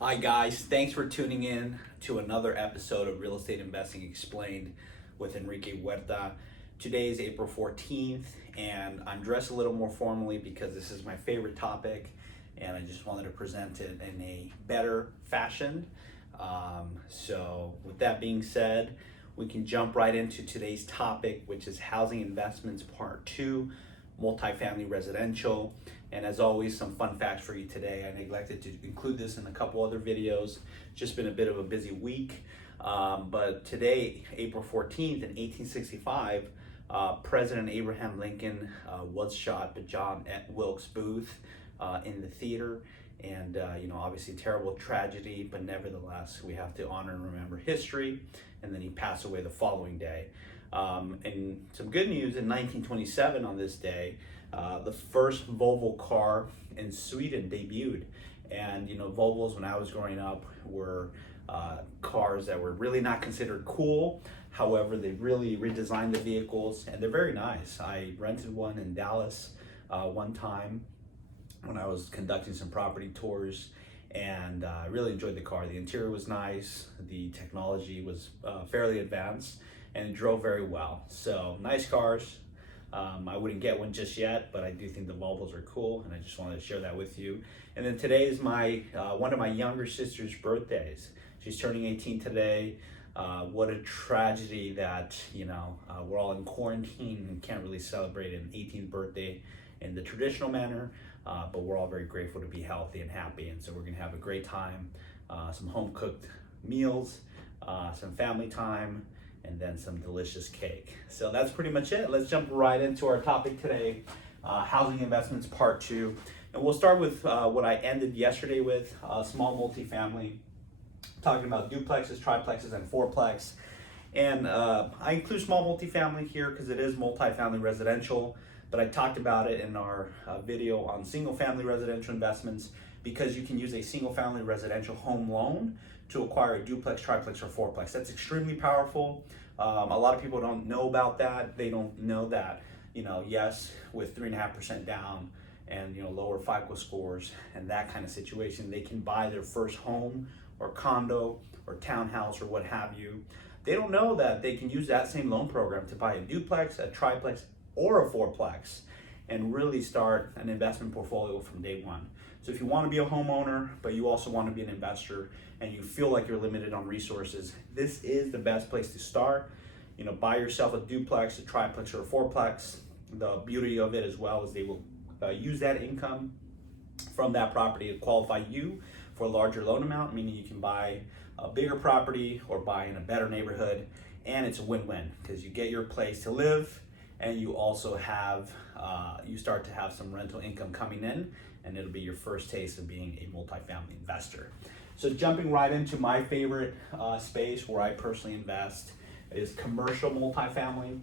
Hi guys, thanks for tuning in to another episode of Real Estate Investing Explained with Enrique Huerta. Today is April 14th and I'm dressed a little more formally because this is my favorite topic and I just wanted to present it in a better fashion. So with that being said, we can jump right into today's topic, which is housing investments part 2, multifamily residential. And as always, some fun facts for you today. I neglected to include this in a couple other videos. Just been a bit of a busy week. But today, April 14th in 1865, President Abraham Lincoln was shot by John Wilkes Booth in the theater. And obviously terrible tragedy, but nevertheless, we have to honor and remember history. And then he passed away the following day. And some good news, in 1927 on this day, the first Volvo car in Sweden debuted. And Volvos when I was growing up were cars that were really not considered cool. However, they really redesigned the vehicles and they're very nice. I rented one in Dallas one time when I was conducting some property tours, and I really enjoyed the car. The interior was nice, the technology was fairly advanced, and it drove very well. So nice cars. I wouldn't get one just yet, but I do think the Volvos are cool, and I just wanted to share that with you. And then today is my one of my younger sister's birthdays. She's turning 18 today. What a tragedy that we're all in quarantine and can't really celebrate an 18th birthday in the traditional manner. But we're all very grateful to be healthy and happy, and so we're gonna have a great time. Some home cooked meals, some family time, and then some delicious cake. So that's pretty much it. Let's jump right into our topic today, housing investments part 2. And we'll start with what I ended yesterday with, small multifamily, talking about duplexes, triplexes, and fourplex. And I include small multifamily here because it is multifamily residential, but I talked about it in our video on single family residential investments because you can use a single family residential home loan to acquire a duplex, triplex, or fourplex. That's extremely powerful. A lot of people don't know about that. They don't know that, yes, with 3.5% down and lower FICO scores and that kind of situation, they can buy their first home or condo or townhouse or what have you. They don't know that they can use that same loan program to buy a duplex, a triplex, or a fourplex and really start an investment portfolio from day one. So if you want to be a homeowner, but you also want to be an investor and you feel like you're limited on resources, this is the best place to start. Buy yourself a duplex, a triplex, or a fourplex. The beauty of it as well is they will use that income from that property to qualify you for a larger loan amount, meaning you can buy a bigger property or buy in a better neighborhood, and it's a win-win because you get your place to live and you also have, you start to have some rental income coming in, and it'll be your first taste of being a multifamily investor. So jumping right into my favorite space where I personally invest is commercial multifamily,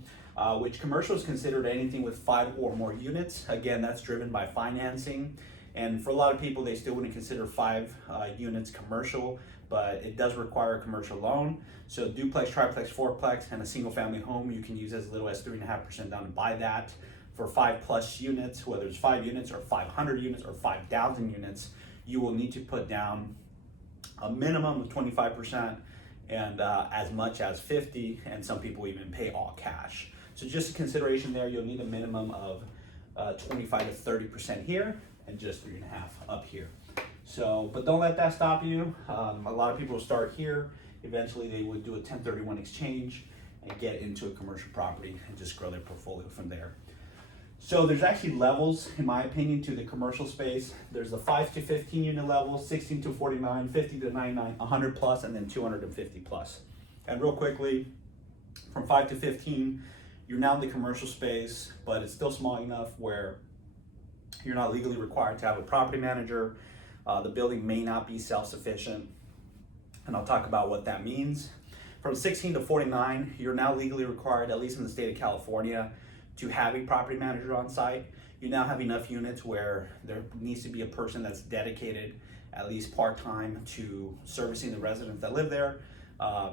which commercial is considered anything with 5 or more units. Again, that's driven by financing. And for a lot of people, they still wouldn't consider 5 units commercial, but it does require a commercial loan. So duplex, triplex, fourplex, and a single family home, you can use as little as 3.5% down to buy that. For 5+ units, whether it's 5 units or 500 units or 5,000 units, you will need to put down a minimum of 25% and as much as 50, and some people even pay all cash. So just a consideration there, you'll need a minimum of 25 to 30% here and just 3.5 up here. So, but don't let that stop you. A lot of people start here. Eventually they would do a 1031 exchange and get into a commercial property and just grow their portfolio from there. So there's actually levels, in my opinion, to the commercial space. There's the 5 to 15 unit level, 16 to 49, 50 to 99, 100 plus, and then 250 plus. And real quickly, from 5 to 15, you're now in the commercial space, but it's still small enough where you're not legally required to have a property manager. The building may not be self-sufficient, and I'll talk about what that means. From 16 to 49, you're now legally required, at least in the state of California, to have a property manager on site. You now have enough units where there needs to be a person that's dedicated, at least part-time, to servicing the residents that live there,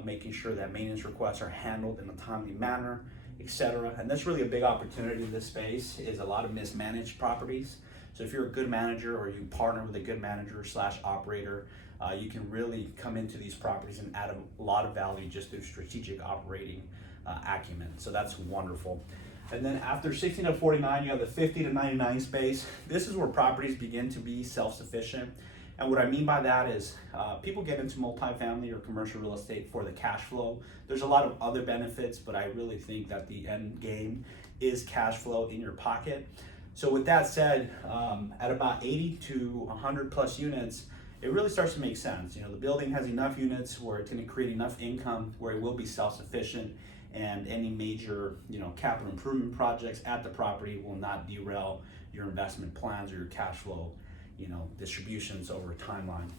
making sure that maintenance requests are handled in a timely manner, etc. And that's really a big opportunity in this space, is a lot of mismanaged properties. So if you're a good manager or you partner with a good manager slash operator, you can really come into these properties and add a lot of value just through strategic operating acumen. So that's wonderful. And then after 16 to 49, you have the 50 to 99 space. This is where properties begin to be self-sufficient. And what I mean by that is people get into multifamily or commercial real estate for the cash flow. There's a lot of other benefits, but I really think that the end game is cash flow in your pocket. So with that said, at about 80 to 100 plus units, it really starts to make sense. You know, the building has enough units where it's going to create enough income where it will be self-sufficient, and any major, capital improvement projects at the property will not derail your investment plans or your cash flow, distributions over a timeline.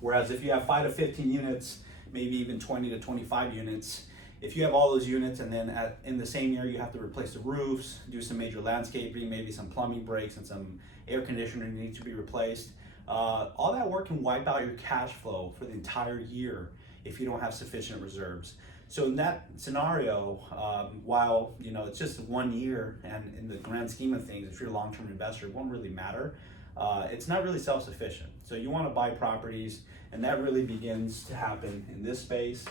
Whereas if you have 5 to 15 units, maybe even 20 to 25 units, if you have all those units and then in the same year you have to replace the roofs, do some major landscaping, maybe some plumbing breaks and some air conditioning needs to be replaced, all that work can wipe out your cash flow for the entire year if you don't have sufficient reserves. So in that scenario, while it's just 1 year, and in the grand scheme of things, if you're a long-term investor, it won't really matter. It's not really self-sufficient. So you want to buy properties, and that really begins to happen in this space,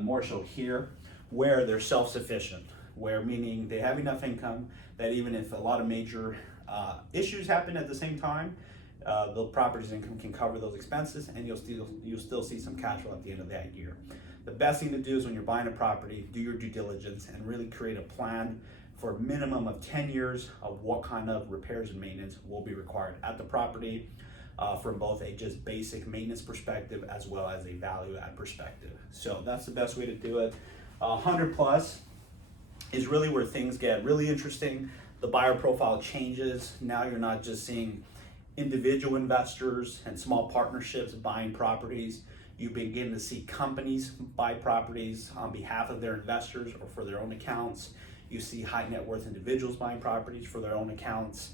more so here, where they're self-sufficient, where meaning they have enough income that even if a lot of major issues happen at the same time, the property's income can cover those expenses, and you'll still see some cash flow at the end of that year. The best thing to do is when you're buying a property, do your due diligence and really create a plan for a minimum of 10 years of what kind of repairs and maintenance will be required at the property from both a just basic maintenance perspective as well as a value add perspective. So that's the best way to do it. 100 plus is really where things get really interesting. The buyer profile changes. Now you're not just seeing individual investors and small partnerships buying properties. You begin to see companies buy properties on behalf of their investors or for their own accounts. You see high net worth individuals buying properties for their own accounts.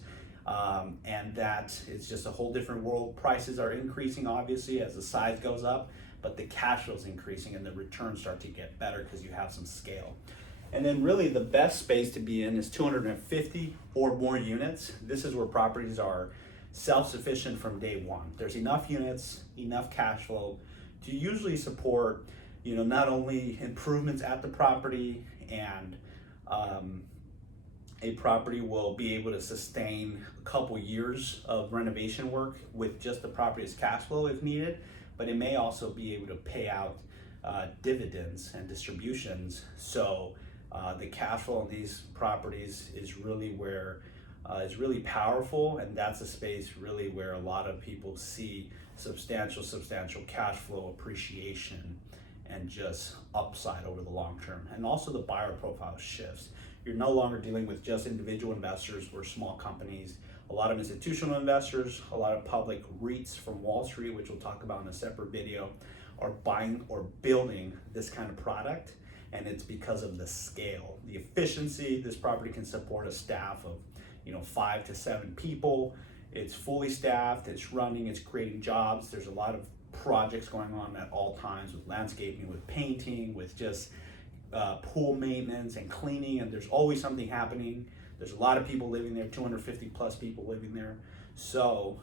And that is just a whole different world. Prices are increasing, obviously, as the size goes up, but the cash flow is increasing and the returns start to get better because you have some scale. And then really the best space to be in is 250 or more units. This is where properties are self-sufficient from day one. There's enough units, enough cash flow to usually support, not only improvements at the property, and a property will be able to sustain a couple years of renovation work with just the property's cash flow if needed, but it may also be able to pay out dividends and distributions. So the cash flow on these properties is really where is really powerful, and that's a space really where a lot of people see substantial cash flow appreciation and just upside over the long term. And also the buyer profile shifts. You're no longer dealing with just individual investors or small companies. A lot of institutional investors, a lot of public REITs from Wall Street, which we'll talk about in a separate video, are buying or building this kind of product. And it's because of the scale, the efficiency. This property can support a staff of 5 to 7 people. It's fully staffed, it's running, it's creating jobs. There's a lot of projects going on at all times with landscaping, with painting, with just pool maintenance and cleaning, and there's always something happening. There's a lot of people living there, 250 plus people living there. So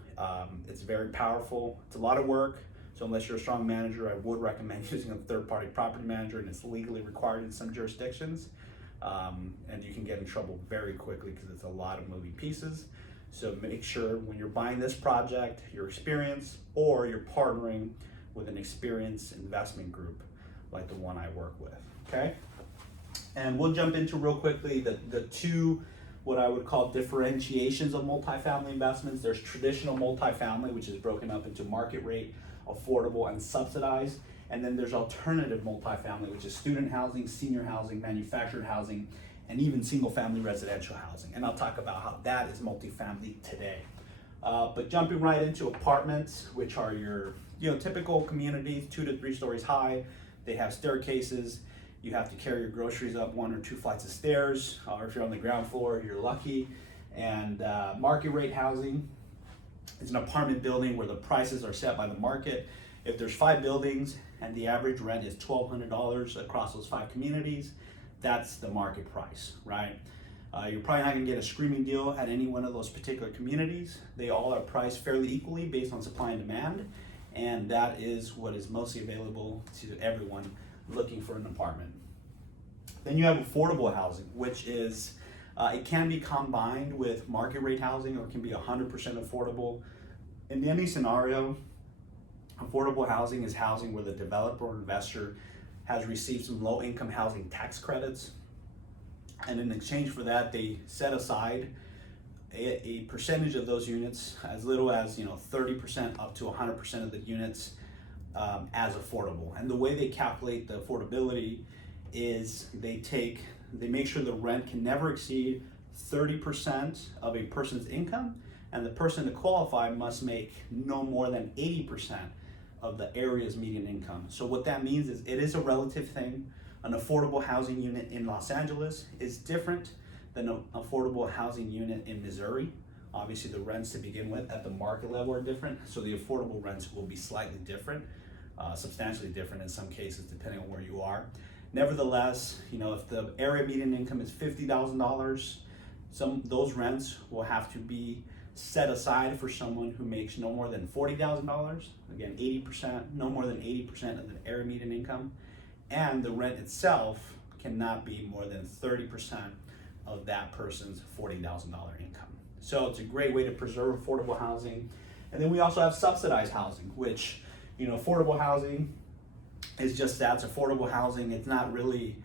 it's very powerful. It's a lot of work. So unless you're a strong manager, I would recommend using a third-party property manager, and it's legally required in some jurisdictions. And you can get in trouble very quickly because it's a lot of moving pieces. So make sure when you're buying this project, you're experienced, or you're partnering with an experienced investment group like the one I work with, okay? And we'll jump into real quickly the two, what I would call differentiations of multifamily investments. There's traditional multifamily, which is broken up into market rate, affordable, and subsidized. And then there's alternative multifamily, which is student housing, senior housing, manufactured housing, and even single family residential housing. And I'll talk about how that is multifamily today. But jumping right into apartments, which are your typical communities, 2 to 3 stories high. They have staircases. You have to carry your groceries up 1 or 2 flights of stairs, or if you're on the ground floor, you're lucky. And market rate housing is an apartment building where the prices are set by the market. If there's 5 buildings and the average rent is $1,200 across those 5 communities, that's the market price, right? You're probably not going to get a screaming deal at any one of those particular communities. They all are priced fairly equally based on supply and demand, and that is what is mostly available to everyone looking for an apartment. Then you have affordable housing, which is, it can be combined with market rate housing, or it can be 100% affordable. In any scenario, affordable housing is housing where the developer or investor has received some low income housing tax credits, and in exchange for that, they set aside a percentage of those units, as little as 30% up to 100% of the units as affordable. And the way they calculate the affordability is they make sure the rent can never exceed 30% of a person's income, and the person to qualify must make no more than 80% of the area's median income. So what that means is it is a relative thing. An affordable housing unit in Los Angeles is different than an affordable housing unit in Missouri. Obviously the rents to begin with at the market level are different, so the affordable rents will be slightly different, substantially different in some cases depending on where you are. Nevertheless, if the area median income is $50,000, those rents will have to be set aside for someone who makes no more than $40,000. Again, 80%, no more than 80% of the area median income. And the rent itself cannot be more than 30% of that person's $40,000 income. So it's a great way to preserve affordable housing. And then we also have subsidized housing, which, affordable housing is just that, it's affordable housing. It's not really,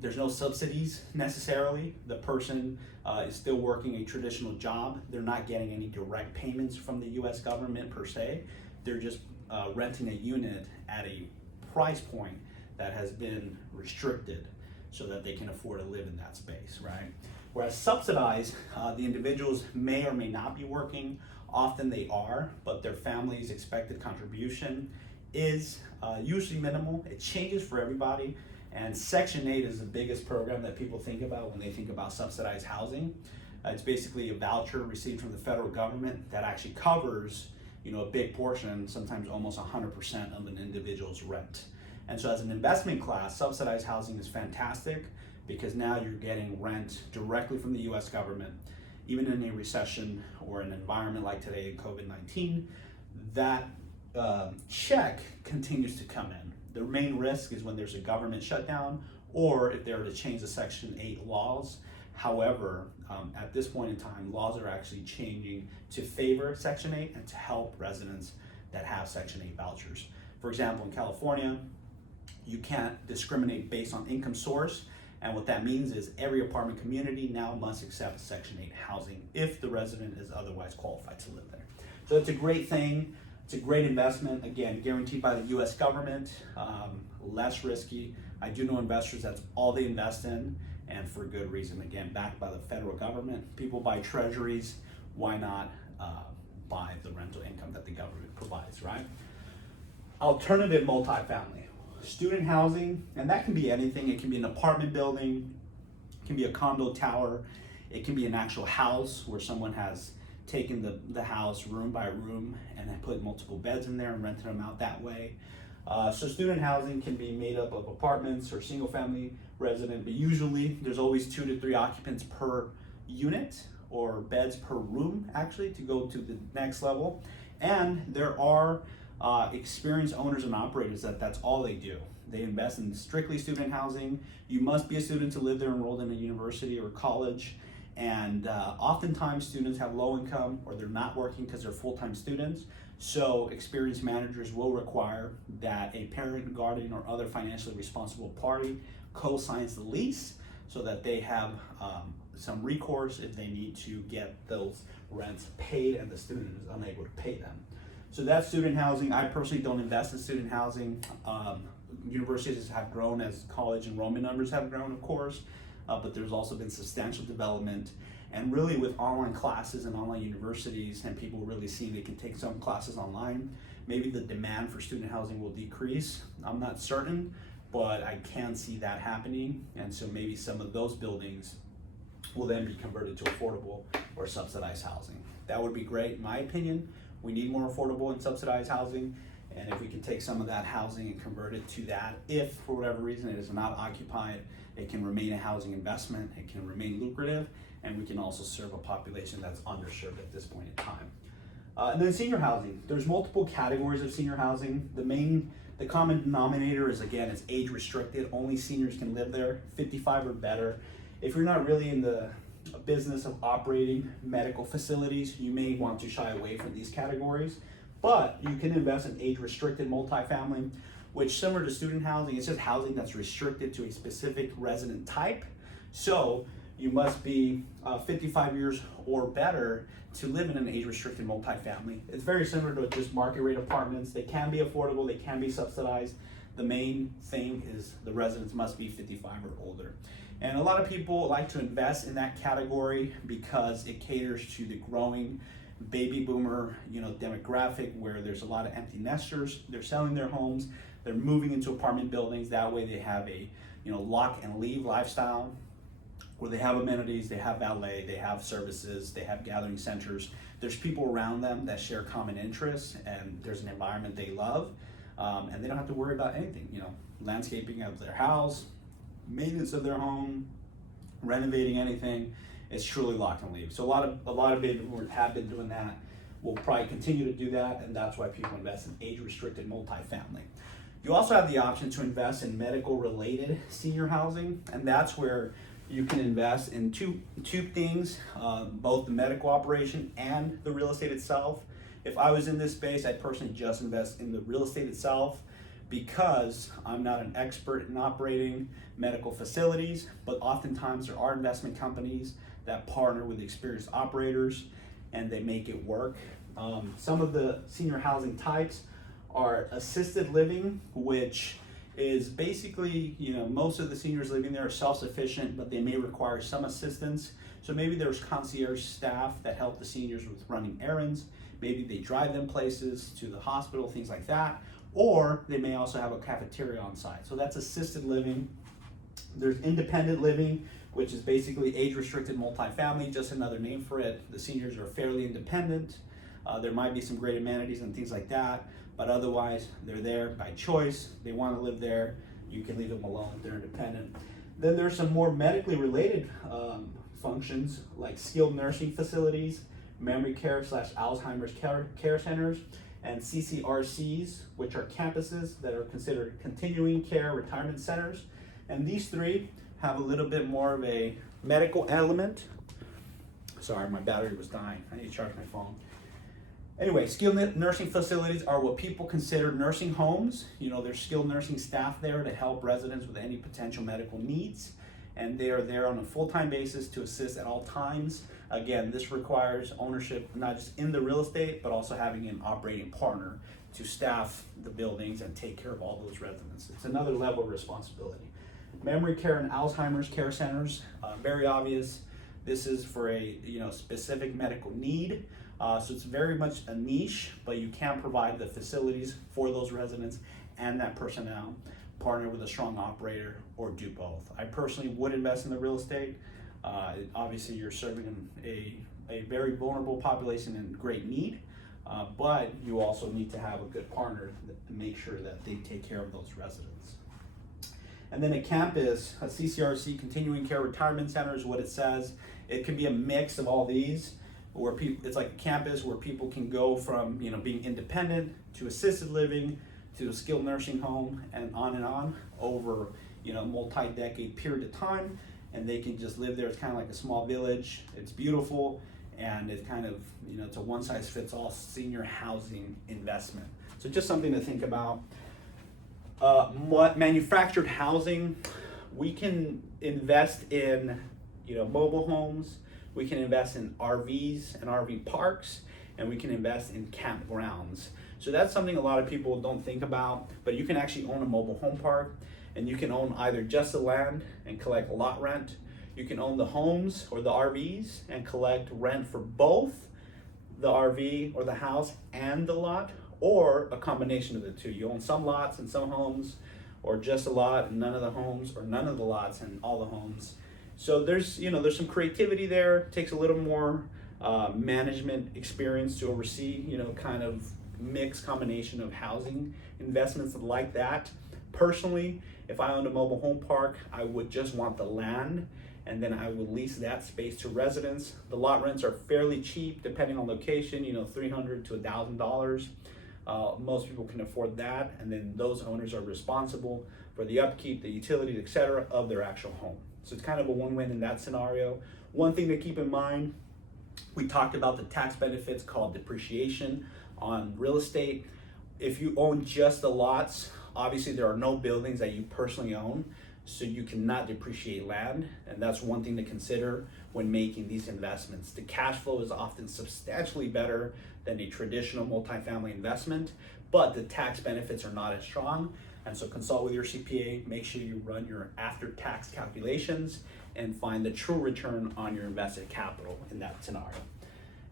there's no subsidies necessarily. The person is still working a traditional job. They're not getting any direct payments from the US government per se. They're just renting a unit at a price point that has been restricted so that they can afford to live in that space, right? Whereas subsidized, the individuals may or may not be working. Often they are, but their family's expected contribution is usually minimal. It changes for everybody, and Section 8 is the biggest program that people think about when they think about subsidized housing. It's basically a voucher received from the federal government that actually covers a big portion, sometimes almost 100% of an individual's rent. And so as an investment class, subsidized housing is fantastic because now you're getting rent directly from the US government. Even in a recession or an environment like today in COVID-19, that check continues to come in. The main risk is when there's a government shutdown or if they were to change the Section 8 laws. However, at this point in time, laws are actually changing to favor Section 8 and to help residents that have Section 8 vouchers. For example, in California, you can't discriminate based on income source, and what that means is every apartment community now must accept Section 8 housing if the resident is otherwise qualified to live there. So it's a great thing. It's a great investment, again, guaranteed by the US government, less risky. I do know investors, that's all they invest in, and for good reason. Again, backed by the federal government. People buy treasuries, why not buy the rental income that the government provides, right? Alternative multifamily. Student housing, and that can be anything. It can be an apartment building, it can be a condo tower, it can be an actual house where someone has taken the house room by room and then put multiple beds in there and rented them out that way. So student housing can be made up of apartments or single family resident, but usually there's always 2 to 3 occupants per unit, or beds per room actually, to go to the next level. And there are experienced owners and operators that's all they do. They invest in strictly student housing. You must be a student to live there, enrolled in a university or college. And oftentimes students have low income or they're not working because they're full-time students. So experienced managers will require that a parent, guardian, or other financially responsible party co-signs the lease so that they have some recourse if they need to get those rents paid and the student is unable to pay them. So that's student housing. I personally don't invest in student housing. Universities have grown as college enrollment numbers have grown, of course, but there's also been substantial development. And really with online classes and online universities and people really seeing they can take some classes online, maybe the demand for student housing will decrease. I'm not certain, but I can see that happening. And so maybe some of those buildings will then be converted to affordable or subsidized housing. That would be great, in my opinion. We need more affordable and subsidized housing. And if we can take some of that housing and convert it to that, if for whatever reason it is not occupied, it can remain a housing investment, it can remain lucrative, and we can also serve a population that's underserved at this point in time. And then senior housing. There's multiple categories of senior housing. The common denominator is, again, it's age restricted. Only seniors can live there, 55 or better. If you're not really in the business of operating medical facilities, you may want to shy away from these categories. But you can invest in age-restricted multifamily, which, similar to student housing, it's just housing that's restricted to a specific resident type. So you must be 55 years or better to live in an age-restricted multifamily. It's very similar to just market rate apartments. They can be affordable, they can be subsidized. The main thing is the residents must be 55 or older. And a lot of people like to invest in that category because it caters to the growing baby boomer, demographic, where there's a lot of empty nesters. They're selling their homes, they're moving into apartment buildings. That way they have a lock and leave lifestyle where they have amenities, they have valet, they have services, they have gathering centers. There's people around them that share common interests, and there's an environment they love, and they don't have to worry about anything, landscaping of their house, maintenance of their home, renovating anything. It's truly lock and leave. So a lot of baby boomers have been doing that, will probably continue to do that, and that's why people invest in age-restricted multifamily. You also have the option to invest in medical-related senior housing, and that's where you can invest in two things, both the medical operation and the real estate itself. If I was in this space, I'd personally just invest in the real estate itself, because I'm not an expert in operating medical facilities, but oftentimes there are investment companies that partner with experienced operators and they make it work. Some of the senior housing types are assisted living, which is basically, most of the seniors living there are self-sufficient, but they may require some assistance. So maybe there's concierge staff that help the seniors with running errands. Maybe they drive them places to the hospital, things like that. Or they may also have a cafeteria on site. So that's assisted living. There's independent living, which is basically age-restricted multifamily, just another name for it. The seniors are fairly independent. There might be some great amenities and things like that, but otherwise they're there by choice. They want to live there. You can leave them alone. They're independent. Then there's some more medically related functions, like skilled nursing facilities, memory care / Alzheimer's care centers, and CCRCs, which are campuses that are considered continuing care retirement centers. And these three have a little bit more of a medical element. Sorry, my battery was dying. I need to charge my phone. Anyway, skilled nursing facilities are what people consider nursing homes. There's skilled nursing staff there to help residents with any potential medical needs, and they are there on a full-time basis to assist at all times. Again, this requires ownership, not just in the real estate, but also having an operating partner to staff the buildings and take care of all those residents. It's another level of responsibility. Memory care and Alzheimer's care centers, very obvious. This is for a specific medical need. So it's very much a niche, but you can provide the facilities for those residents and that personnel, partner with a strong operator, or do both. I personally would invest in the real estate. Obviously, you're serving a very vulnerable population in great need, but you also need to have a good partner to make sure that they take care of those residents. And then a campus, a CCRC, continuing care retirement center, is what it says. It can be a mix of all these, where it's like a campus where people can go from being independent to assisted living to a skilled nursing home and on over multi-decade period of time, and they can just live there. It's kind of like a small village. It's beautiful, and it's kind of it's a one-size-fits-all senior housing investment. So just something to think about. What manufactured housing, we can invest in mobile homes. We can invest in RVs and RV parks, and we can invest in campgrounds. So that's something a lot of people don't think about, but you can actually own a mobile home park, and you can own either just the land and collect lot rent. You can own the homes or the RVs and collect rent for both the RV or the house and the lot, or a combination of the two. You own some lots and some homes, or just a lot and none of the homes, or none of the lots and all the homes. So there's some creativity there. It takes a little more management experience to oversee kind of mixed combination of housing investments like that. Personally, if I owned a mobile home park, I would just want the land, and then I would lease that space to residents. The lot rents are fairly cheap depending on location, $300 to $1,000. Most people can afford that, and then those owners are responsible for the upkeep, the utilities, etc. of their actual home. So it's kind of a win-win in that scenario. One thing to keep in mind, we talked about the tax benefits called depreciation on real estate. If you own just the lots, obviously there are no buildings that you personally own, so you cannot depreciate land, and that's one thing to consider when making these investments. The cash flow is often substantially better than a traditional multifamily investment, but the tax benefits are not as strong. And so consult with your CPA, make sure you run your after-tax calculations and find the true return on your invested capital in that scenario.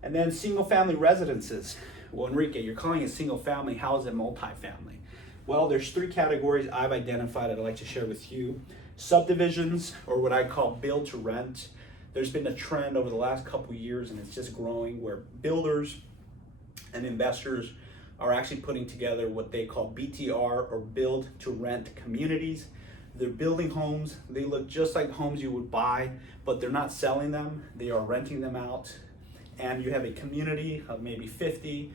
And then single-family residences. Well, Enrique, you're calling it single-family, how is it multifamily? Well, there's three categories I've identified I'd like to share with you. Subdivisions, or what I call build to rent. There's been a trend over the last couple years, and it's just growing, where builders and investors are actually putting together what they call BTR, or build to rent communities. They're building homes. They look just like homes you would buy, but they're not selling them. They are renting them out. And you have a community of maybe 50,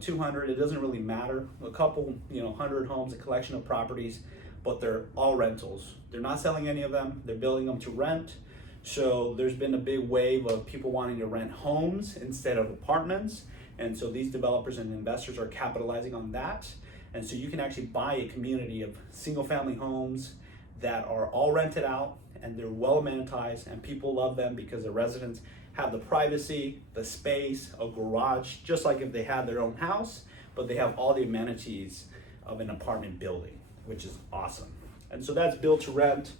200, it doesn't really matter. A couple, 100 homes, a collection of properties, but they're all rentals. They're not selling any of them. They're building them to rent. So there's been a big wave of people wanting to rent homes instead of apartments. And so these developers and investors are capitalizing on that. And so you can actually buy a community of single family homes that are all rented out, and they're well amenitized, and people love them because the residents have the privacy, the space, a garage, just like if they had their own house, but they have all the amenities of an apartment building, which is awesome. And so that's build to rent.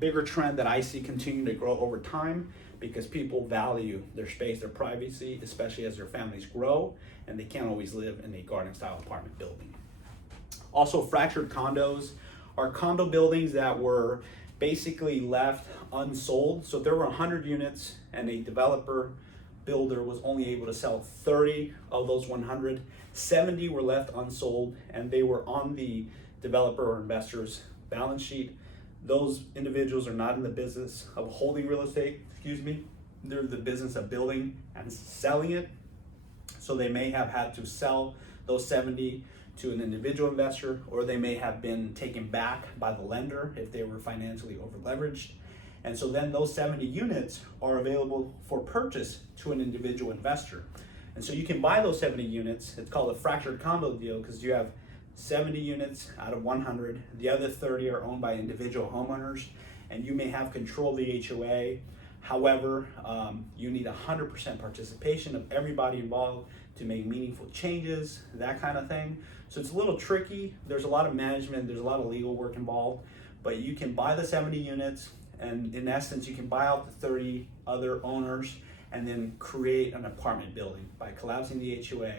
Bigger trend that I see continuing to grow over time, because people value their space, their privacy, especially as their families grow, and they can't always live in a garden style apartment building. Also, fractured condos are condo buildings that were basically left unsold. So if there were 100 units and a developer builder was only able to sell 30 of those 100, 70 were left unsold, and they were on the developer or investor's balance sheet. Those individuals are not in the business of holding real estate, they're in the business of building and selling it. So they may have had to sell those 70 to an individual investor, or they may have been taken back by the lender if they were financially over leveraged. And so then those 70 units are available for purchase to an individual investor. And so you can buy those 70 units. It's called a fractured condo deal, because you have 70 units out of 100. The other 30 are owned by individual homeowners, and you may have control of the HOA. However, you need 100% participation of everybody involved to make meaningful changes, that kind of thing. So it's a little tricky. There's a lot of management, there's a lot of legal work involved, but you can buy the 70 units, and in essence, you can buy out the 30 other owners and then create an apartment building by collapsing the HOA,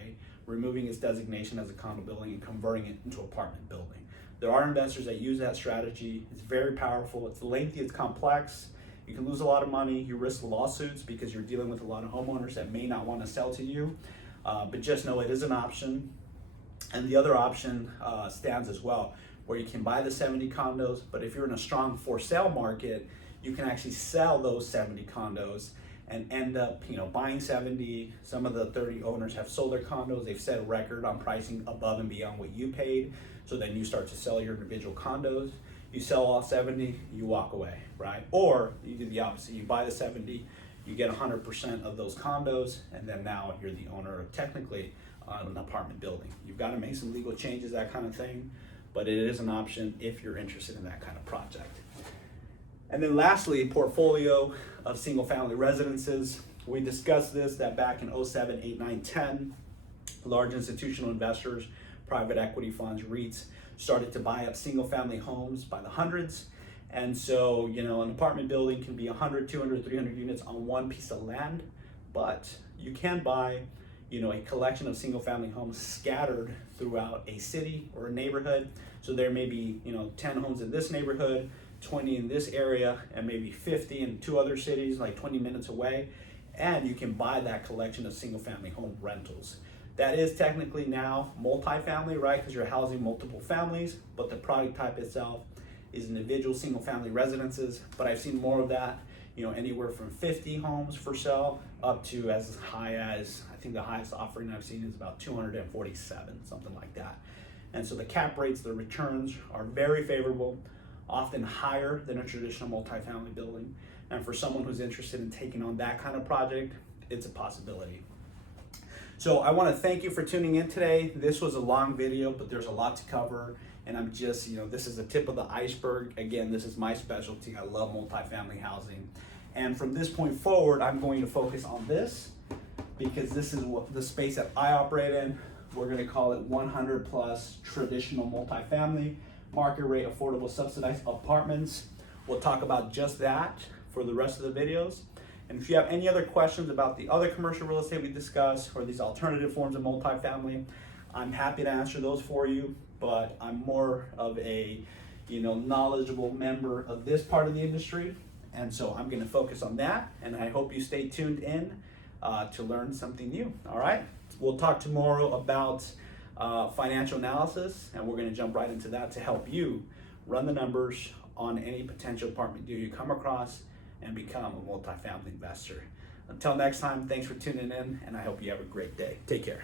removing its designation as a condo building, and converting it into an apartment building. There are investors that use that strategy. It's very powerful, it's lengthy, it's complex. You can lose a lot of money, you risk lawsuits because you're dealing with a lot of homeowners that may not want to sell to you, but just know it is an option. And the other option stands as well, where you can buy the 70 condos, but if you're in a strong for sale market, you can actually sell those 70 condos and end up buying 70. Some of the 30 owners have sold their condos, they've set a record on pricing above and beyond what you paid. So then you start to sell your individual condos, you sell all 70, you walk away, right? Or you do the opposite, you buy the 70, you get 100% of those condos, and then now you're the owner of technically an apartment building. You've got to make some legal changes, that kind of thing, but it is an option if you're interested in that kind of project. And then lastly, portfolio of single family residences. We discussed this, that back in 07, 8, 9, 10, large institutional investors, private equity funds, REITs, started to buy up single family homes by the hundreds. And so, an apartment building can be 100, 200, 300 units on one piece of land, but you can buy, a collection of single family homes scattered throughout a city or a neighborhood. So there may be, 10 homes in this neighborhood, 20 in this area, and maybe 50 in two other cities, like 20 minutes away. And you can buy that collection of single family home rentals. That is technically now multifamily, right? Because you're housing multiple families, but the product type itself is individual single family residences. But I've seen more of that, anywhere from 50 homes for sale up to as high as, I think the highest offering I've seen is about 247, something like that. And so the cap rates, the returns are very favorable, often higher than a traditional multifamily building. And for someone who's interested in taking on that kind of project, it's a possibility. So I want to thank you for tuning in today. This was a long video, but there's a lot to cover. And I'm just, this is the tip of the iceberg. Again, this is my specialty. I love multifamily housing. And from this point forward, I'm going to focus on this because this is what the space that I operate in. We're going to call it 100 plus traditional multifamily, market rate, affordable, subsidized apartments. We'll talk about just that for the rest of the videos. And if you have any other questions about the other commercial real estate we discussed or these alternative forms of multifamily, I'm happy to answer those for you. But I'm more of a, knowledgeable member of this part of the industry. And so I'm going to focus on that. And I hope you stay tuned in to learn something new. All right. We'll talk tomorrow about financial analysis, and we're going to jump right into that to help you run the numbers on any potential apartment deal you come across and become a multifamily investor. Until next time, thanks for tuning in, and I hope you have a great day. Take care.